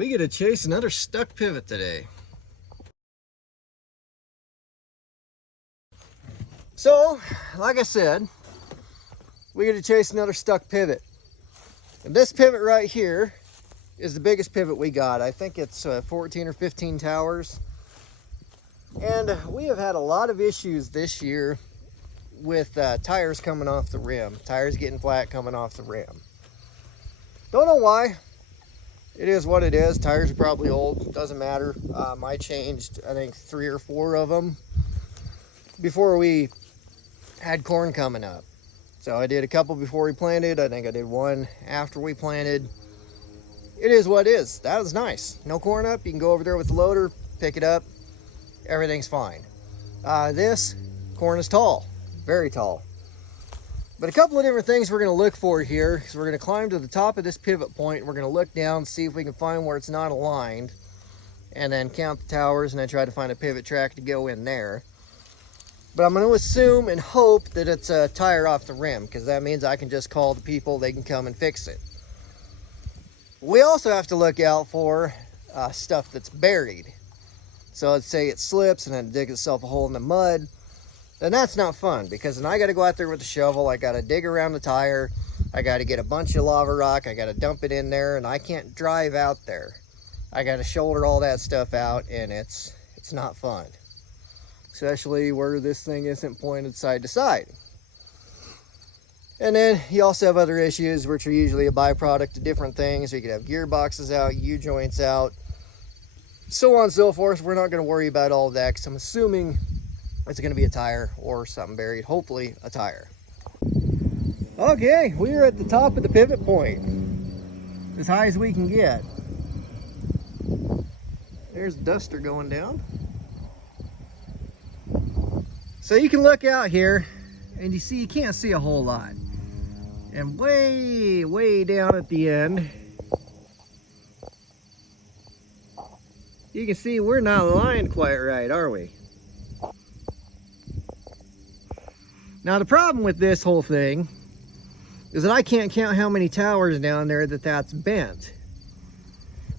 We get to chase another stuck pivot today. So, like I said, we get to chase another stuck pivot. And this pivot right here is the biggest pivot we got. I think it's 14 or 15 towers. And we have had a lot of issues this year with tires coming off the rim. Tires getting flat coming off the rim. Don't know why. It is what it is. Tires are probably old. Doesn't matter. I changed, I think, 3 or 4 of them before we had corn coming up. So I did a couple before we planted. I think I did 1 after we planted. It is what it is. That was nice. No corn up. You can go over there with the loader, pick it up. Everything's fine. This corn is tall. Very tall. But a couple of different things we're going to look for here is we're going to climb to the top of this pivot point and we're going to look down, see if we can find where it's not aligned, and then count the towers and then try to find a pivot track to go in there. But I'm going to assume and hope that it's a tire off the rim, because that means I can just call the people, they can come and fix it. We also have to look out for stuff that's buried. So let's say it slips and then digs itself a hole in the mud. Then that's not fun, because then I got to go out there with a shovel. I got to dig around the tire. I got to get a bunch of lava rock. I got to dump it in there, and I can't drive out there. I got to shoulder all that stuff out, and it's not fun. Especially where this thing isn't pointed side to side. And then you also have other issues, which are usually a byproduct of different things. You could have gearboxes out, U-joints out, so on and so forth. We're not going to worry about all of that, because I'm assuming it's going to be a tire or something buried. Hopefully a tire. Okay, we are at the top of the pivot point, as high as we can get. There's Duster going down. So you can look out here and you see, you can't see a whole lot. And way down at the end, you can see we're not aligned quite right, are we? Now the problem with this whole thing is that I can't count how many towers down there that's bent.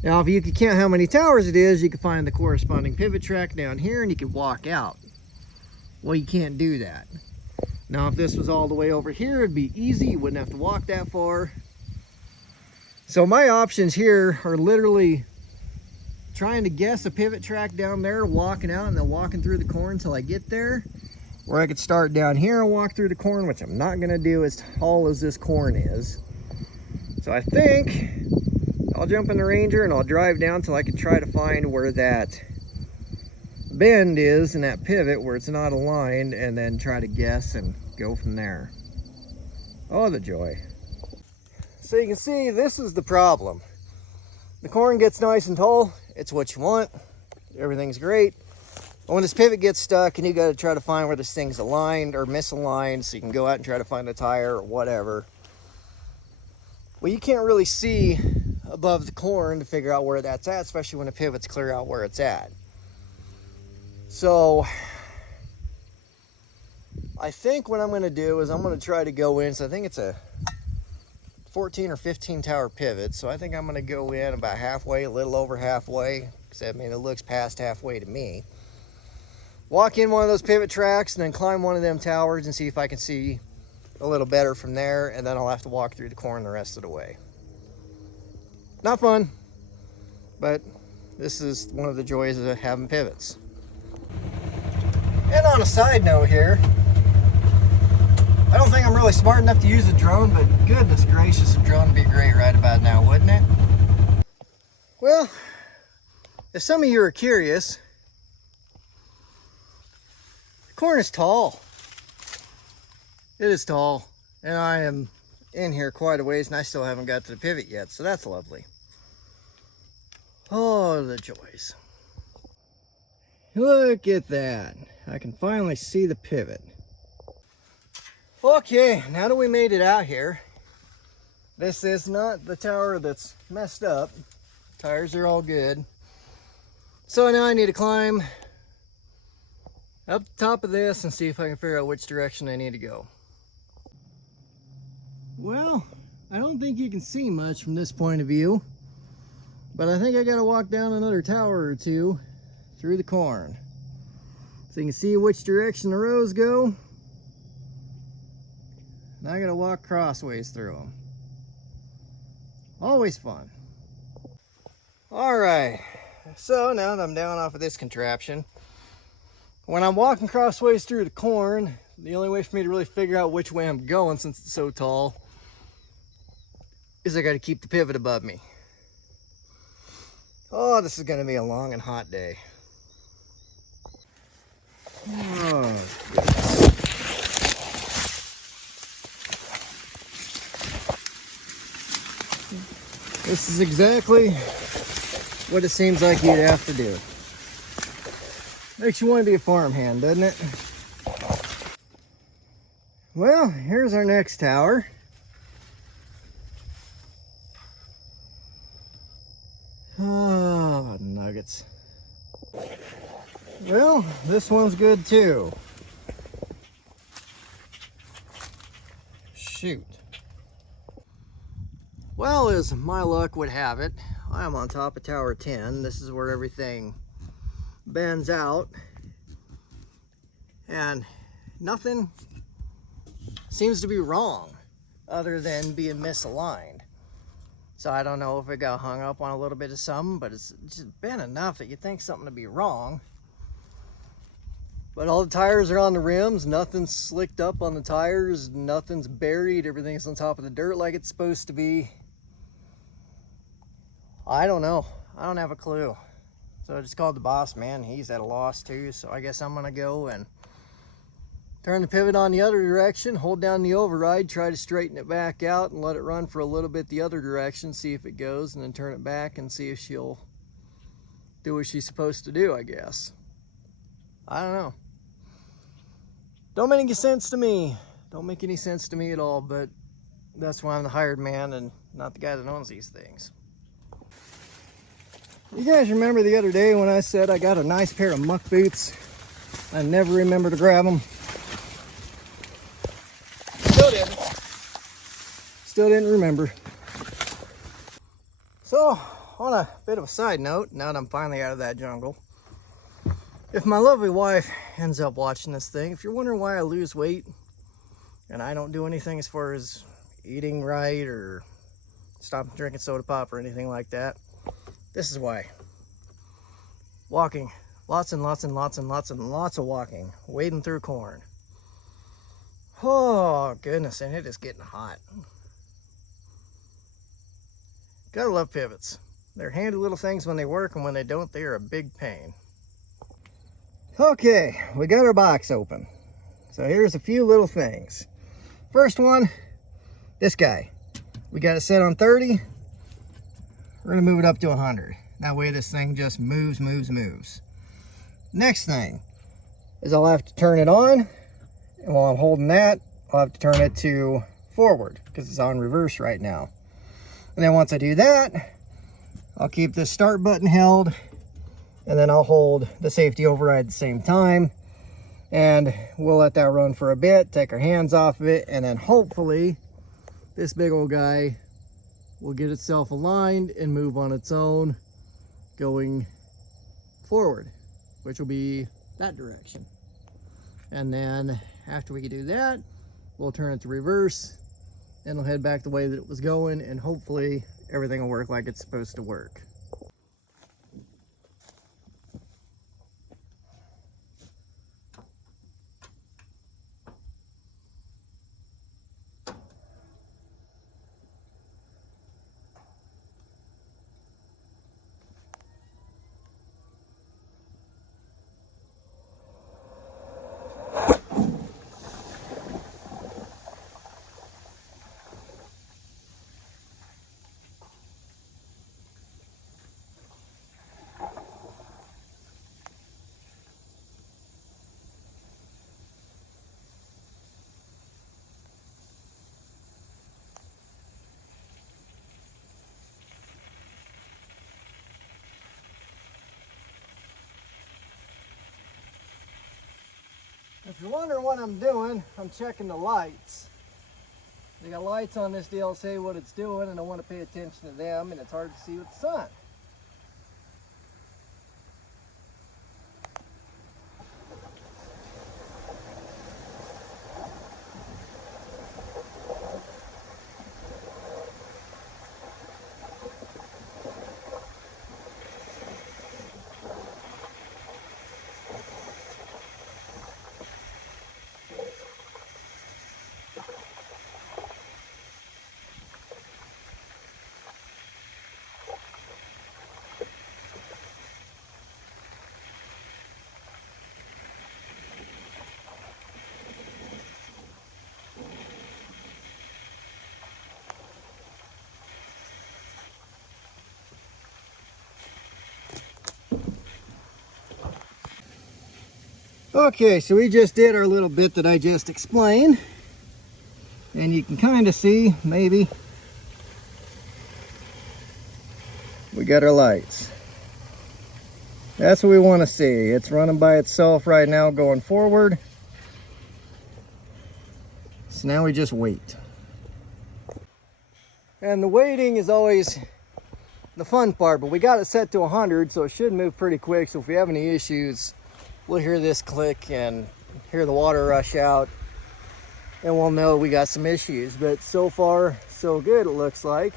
Now if you could count how many towers it is, you could find the corresponding pivot track down here and you could walk out. Well, you can't do that. Now if this was all the way over here, it'd be easy. You wouldn't have to walk that far. So my options here are literally trying to guess a pivot track down there, walking out and then walking through the corn until I get there. Or I could start down here and walk through the corn, which I'm not going to do as tall as this corn is. So I think I'll jump in the Ranger and I'll drive down till I can try to find where that bend is in that pivot where it's not aligned, and then try to guess and go from there. Oh, the joy. So you can see this is the problem. The corn gets nice and tall. It's what you want. Everything's great. But when this pivot gets stuck and you got to try to find where this thing's aligned or misaligned so you can go out and try to find a tire or whatever. Well, you can't really see above the corn to figure out where that's at, especially when the pivot's clear out where it's at. So I think what I'm going to do is I'm going to try to go in. So I think it's a 14 or 15 tower pivot. So I think I'm going to go in about halfway, a little over halfway, because I mean, it looks past halfway to me. Walk in one of those pivot tracks and then climb one of them towers and see if I can see a little better from there. And then I'll have to walk through the corn the rest of the way. Not fun, but this is one of the joys of having pivots. And on a side note here, I don't think I'm really smart enough to use a drone, but goodness gracious, a drone would be great right about now, wouldn't it? Well, if some of you are curious, the corn is tall. It is tall, and I am in here quite a ways, and I still haven't got to the pivot yet, so that's lovely. Oh, the joys. Look at that. I can finally see the pivot. Okay, now that we made it out here, this is not the tower that's messed up. Tires are all good. So now I need to climb up the top of this and see if I can figure out which direction I need to go. Well, I don't think you can see much from this point of view. But I think I gotta walk down another tower or two through the corn so you can see which direction the rows go. Now I gotta walk crossways through them. Always fun. All right, so now that I'm down off of this contraption, when I'm walking crossways through the corn, the only way for me to really figure out which way I'm going, since it's so tall, is I gotta keep the pivot above me. Oh, this is gonna be a long and hot day. Oh, this is exactly what it seems like you'd have to do. Makes you want to be a farmhand, doesn't it? Well, here's our next tower. Oh, nuggets. Well, this one's good too. Shoot. Well, as my luck would have it, I am on top of Tower 10. This is where everything bends out. And nothing seems to be wrong other than being misaligned. So I don't know if it got hung up on a little bit of something, but it's just been enough that you think something to be wrong. But all the tires are on the rims, nothing's slicked up on the tires, nothing's buried, everything's on top of the dirt like it's supposed to be. I don't know, I don't have a clue. So I just called the boss man, he's at a loss too, so I guess I'm gonna go and turn the pivot on the other direction, hold down the override, try to straighten it back out and let it run for a little bit the other direction, see if it goes, and then turn it back and see if she'll do what she's supposed to do, I guess. I don't know. Don't make any sense to me. Don't make any sense to me at all, but that's why I'm the hired man and not the guy that owns these things. You guys remember the other day when I said I got a nice pair of muck boots? I never remember to grab them. Still didn't remember. So, on a bit of a side note, now that I'm finally out of that jungle, if my lovely wife ends up watching this thing, if you're wondering why I lose weight and I don't do anything as far as eating right or stop drinking soda pop or anything like that, this is why. Walking. Lots and lots and lots and lots and lots of walking. Wading through corn. Oh, goodness, and it is getting hot. Gotta love pivots. They're handy little things when they work, and when they don't, they are a big pain. Okay, we got our box open. So here's a few little things. First one, this guy. We got it set on 30. We're gonna move it up to 100. That way this thing just moves. Next thing is I'll have to turn it on. And while I'm holding that, I'll have to turn it to forward because it's on reverse right now. And then once I do that, I'll keep this start button held, and then I'll hold the safety override at the same time. And we'll let that run for a bit, take our hands off of it, and then hopefully this big old guy will get itself aligned and move on its own going forward, which will be that direction. And then after we do that, we'll turn it to reverse and it'll head back the way that it was going, and hopefully everything will work like it's supposed to work. If you're wondering what I'm doing, I'm checking the lights. They got lights on this deal say what it's doing, and I want to pay attention to them, and it's hard to see with the sun. Okay, so we just did our little bit that I just explained. And you can kind of see, maybe, we got our lights. That's what we want to see. It's running by itself right now going forward. So now we just wait. And the waiting is always the fun part, but we got it set to 100, so it should move pretty quick. So if we have any issues, we'll hear this click and hear the water rush out, and we'll know we got some issues. But so far, so good, it looks like.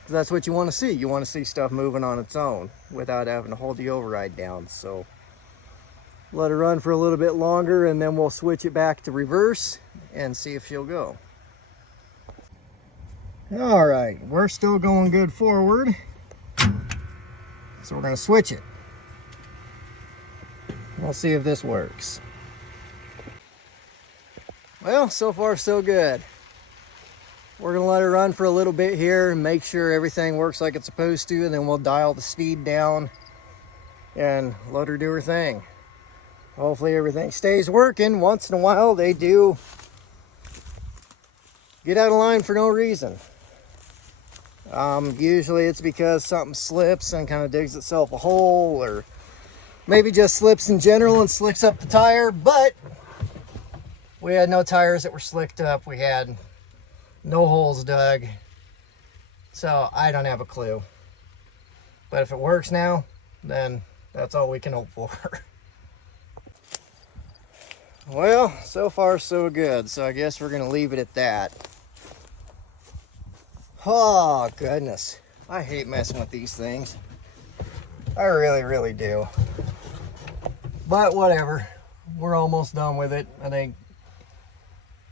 Because that's what you want to see. You want to see stuff moving on its own without having to hold the override down. So let it run for a little bit longer, and then we'll switch it back to reverse and see if she'll go. All right, we're still going good forward. So we're going to switch it. We'll see if this works. Well, so far so good. We're going to let her run for a little bit here and make sure everything works like it's supposed to, and then we'll dial the speed down and let her do her thing. Hopefully everything stays working. Once in a while they do get out of line for no reason. Usually it's because something slips and kind of digs itself a hole, or maybe just slips in general and slicks up the tire. But we had no tires that were slicked up. We had no holes dug. So I don't have a clue. But if it works now, then that's all we can hope for. Well, so far so good. So I guess we're going to leave it at that. Oh, goodness. I hate messing with these things. I really, really do. But whatever. We're almost done with it. I think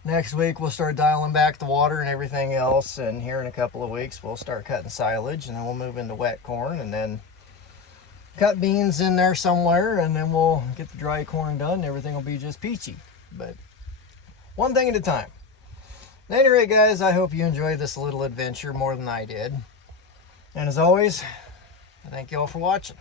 next week we'll start dialing back the water and everything else. And here in a couple of weeks we'll start cutting silage. And then we'll move into wet corn. And then cut beans in there somewhere. And then we'll get the dry corn done. And everything will be just peachy. But one thing at a time. At any rate, guys, I hope you enjoyed this little adventure more than I did. And as always, I thank you all for watching.